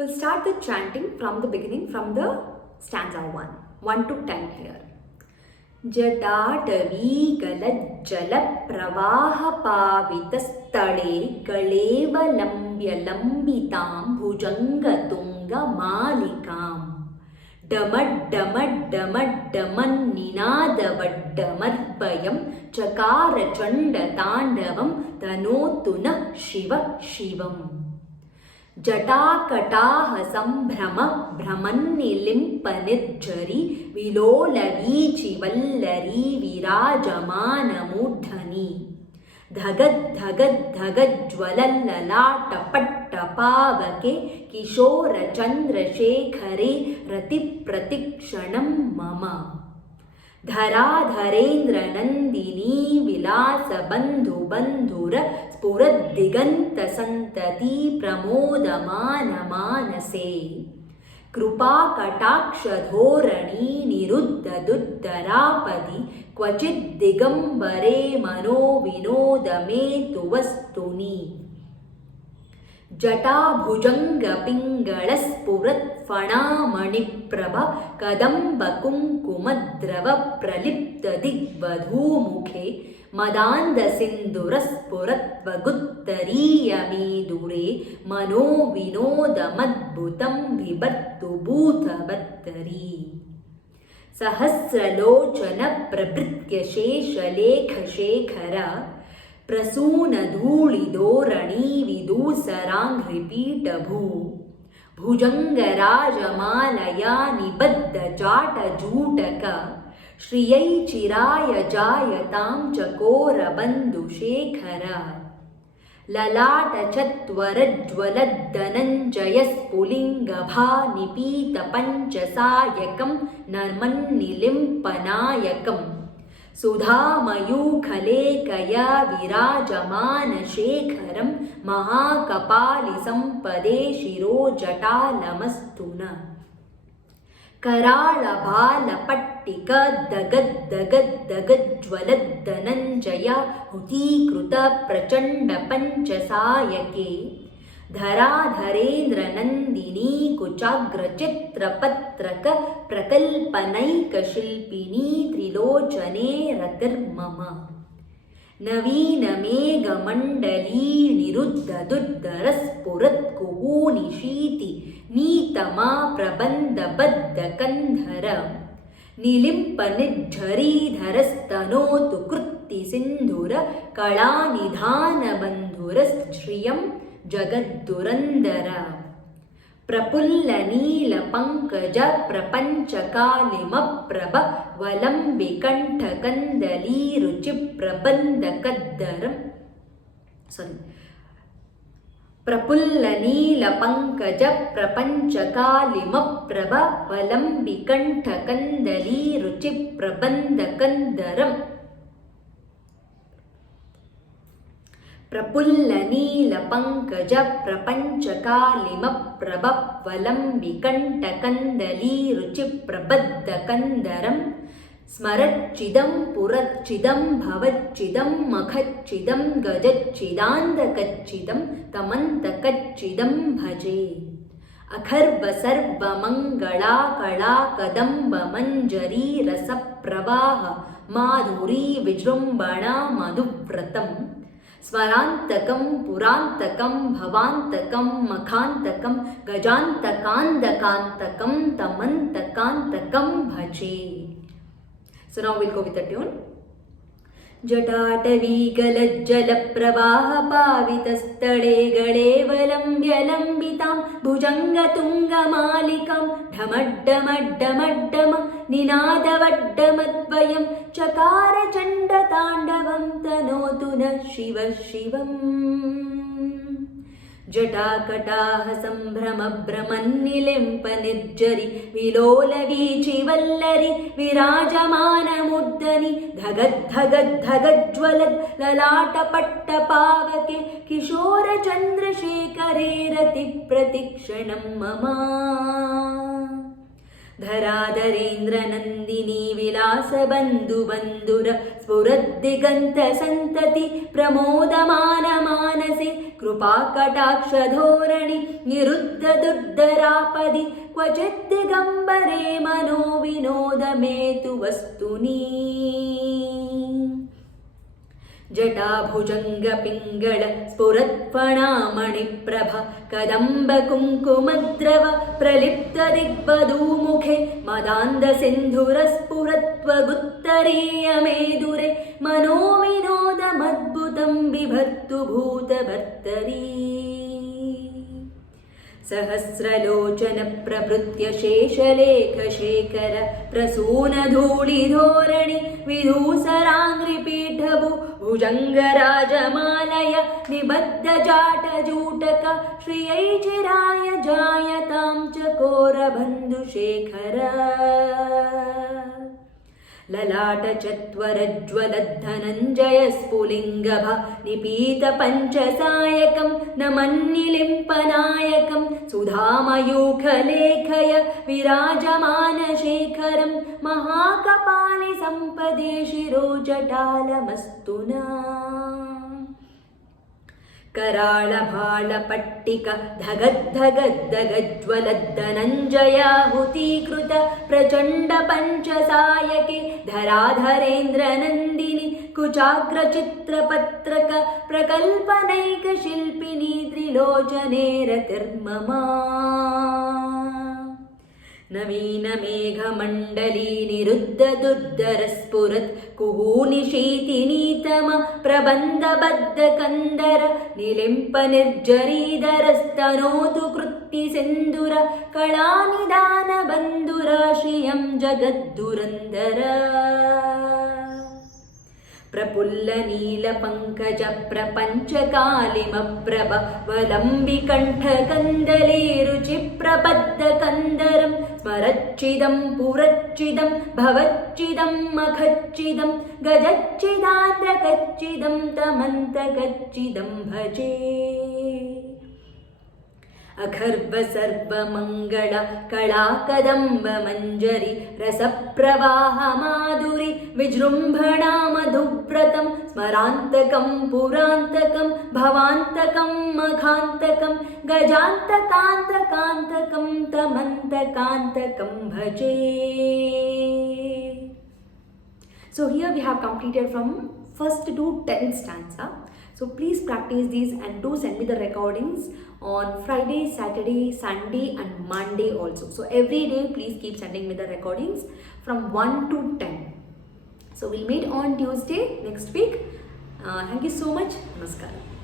We'll start the chanting from the beginning, from the stanza 1 to 10 here. जटाटवीकलज्जलप्रवाहपावितस्थले कलेवलम्ब्यलम्बितां भुजङ्गतुङ्गमालिकाम् डमड्डमड्डमड्डमन्निनादवड्डमर्पयं चकारचण्डताण्डवं तनोतु नः शिव शिवम् जटाकटाह सम्भ्रम भ्रमन्निलिम्पनिर्झरि विलोलवीचिवल्लरी विराजमानमूर्धनि धगद्धगद्धगज्ज्वलल्ललाटपट्टपावके किशोरचन्द्रशेखरे रतिप्रतिक्षणं मम धराधरेन्द्रनन्दिनी विलासबन्धुबन्धुर स्फुरद्दिगन्तसन्तती प्रमोदमानमानसे कृपाकटाक्षधोरणी निरुद्धदुद्धरापदि क्वचिद्दिगम्बरे मनोविनोदमेतु वस्तुनि जटाभुजङ्गपिङ्गळस्फुरत्फणामणिप्रभ कदम्बकुङ्कुमद्रवप्रलिप्तदिग्वधूमुखे मदान्धसिन्दुरस्फुरत्वगुत्तरीयमेदुरे मनोविनोदमद्भुतं बिभर्तु भूतभर्तरी सहस्रलोचनप्रभृत्यशेषलेखशेखर प्रसूनधूलिधोरणी विदूसराङ्घ्रिपीठभू भुजङ्गराजमालया निबद्धजाटजूटक श्रियै चिराय जायतां चकोरबन्धुशेखर ललाटचत्वरज्ज्वलद्धनञ्जयस्फुलिङ्गभा निपीतपञ्चसायकं नमन्निलिम्पनायकम् सुधामयूखलेकया विराजमानशेखरं महाकपालिसम्पदे शिरोजटालमस्तु न कराळभालपट्टिकदगद्दगद्दगज्ज्वलद्धनञ्जया हुतीकृतप्रचण्डपञ्चसायके धराधरेन्द्रनन्दिनी कुचाग्रचित्रपत्रक प्रकल्पनैकशिल्पिनी त्रिलोचने रतिर्मम नवीनमेघमण्डली निरुद्धदुद्धरस्फुरत्कुहूनिशीति नीतमा प्रबन्धबद्धकन्धर निलिम्पनिर्झरीधरस्तनोतु कृत्तिसिन्धुर कलानिधानबन्धुरश्रियं जगद्दुरन्दर प्रफुल्लनीलपङ्कज प्रपञ्चकालिमप्रभ वलम्बिकण्ठकन्दलीरुचिप्रबन्धकद्धरं प्रफुल्लनीलपङ्कज प्रपञ्चकालिमप्रभ वलम्बिकण्ठकन्दलीरुचिप्रबन्धकन्दरम् प्रफुल्लनीलपङ्कज प्रपञ्चकालिमप्रभ वलम्बिकण्ठकन्दलीरुचिप्रबद्धकन्दरं स्मरच्चिदं पुरच्चिदं भवच्चिदं मखच्चिदं गजच्चिदान्धकच्चिदं तमन्तकच्चिदं भजे अखर्वसर्वमङ्गला कला कदम्बमञ्जरी रसप्रवाह माधुरी विजृम्भणा मधुव्रतम् स्वरान्तकं पुरान्तकं भवान्तकं मखान्तकं गजान्तकान्तकान्तकं तमन्तकान्तकं भजे. So now we'll go with the tune. जटाटवीकलज्जलप्रवाहपावितस्थले गळेवलम्ब्यलम्बितां भुजङ्गतुङ्गमालिकां ढमड्डमड्डमड्डम निनादवड्डमद्वयं चकारचण्डताण्डवं तनोतु नः शिव शिवम् जटाकटाह सम्भ्रमभ्रमन्निलिम्पनिर्झरि विलोलवीचिवल्लरि विराजमानमूर्धनि धगद्धगद्धगज्ज्वलद् ललाटपट्टपावके किशोरचन्द्रशेखरे रतिप्रतिक्षणं मम धराधरेन्द्रनन्दिनी विलासबन्धुबन्धुर स्फुरद्दिगन्तसन्तति प्रमोदमानमानसे कृपाकटाक्षधोरणि निरुद्धदुर्धरापदि क्वचित् दिगम्बरे मनो विनोदमेतु वस्तुनि जटाभुजङ्गपिङ्गळ स्फुरत्फणामणिप्रभ कदम्बकुङ्कुमद्रव प्रलिप्तदिग्वधूमुखे मदान्धसिन्धुरस्फुरत्वगुत्तरीयमेदुरे मनो विनोदमद्भुतं बिभर्तु भूतभर्तरी सहस्रलोचन प्रभृत्य शेषलेखशेखर प्रसूनधूलिधोरणि विधूसराङ्घ्रिपीठभु भुजङ्गराजमालय निबद्धजाटजूटक श्रियै चिराय जायतां चकोरबन्धुशेखर ललाटचत्वरज्वलद्धनञ्जय स्फुलिङ्गभ निपीतपञ्चसायकं नमन्निलिम्पनायकं सुधामयूखलेखय विराजमानशेखरं महाकपालि सम्पदे शिरोजटालमस्तु नः कराळभाळपट्टिक धगद्धगद्धगज्ज्वलद्धनञ्जयाहुतीकृत प्रचण्ड पञ्चसायके धराधरेन्द्रनन्दिनि कुचाग्रचित्रपत्रक प्रकल्पनैकशिल्पिनी त्रिलोचने रतिर्ममा नवीनमेघमण्डली निरुद्धदुर्धरस्फुरत् कुहूनिशीतिनीतम प्रबन्धबद्धकन्दर निलिम्पनिर्जरीधरस्तनोतु कृत्तिसिन्दुर कलानिदानबन्धुराश्रियं जगद्दुरन्धर प्रफुल्लनीलपङ्कज प्रपञ्चकालिमप्रभ वलम्बिकण्ठकन्दलीरुचिप्रबद्धकन्दरं स्मरच्चिदं पुरच्चिदं भवच्चिदं मखच्चिदं गजच्चिदान्तकच्चिदं तमन्तकच्चिदं भजे अखर्व सर्वमङ्गल कलाकदम्ब मञ्जरि रसप्रवाह माधुरि विजृम्भणा मधुव्रतं स्मरान्तकं पुरान्तकं भवान्तकं मखान्तकं गजान्तकान्तकान्तकं तमन्तकान्तकं भजे. So here we have completed from 1st to 10th stanza. So please practice these and do send me the recordings on Friday, Saturday, Sunday and Monday also. So every day please keep sending me the recordings from 1 to 10. So we'll meet on Tuesday next week. Thank you so much. Namaskaram.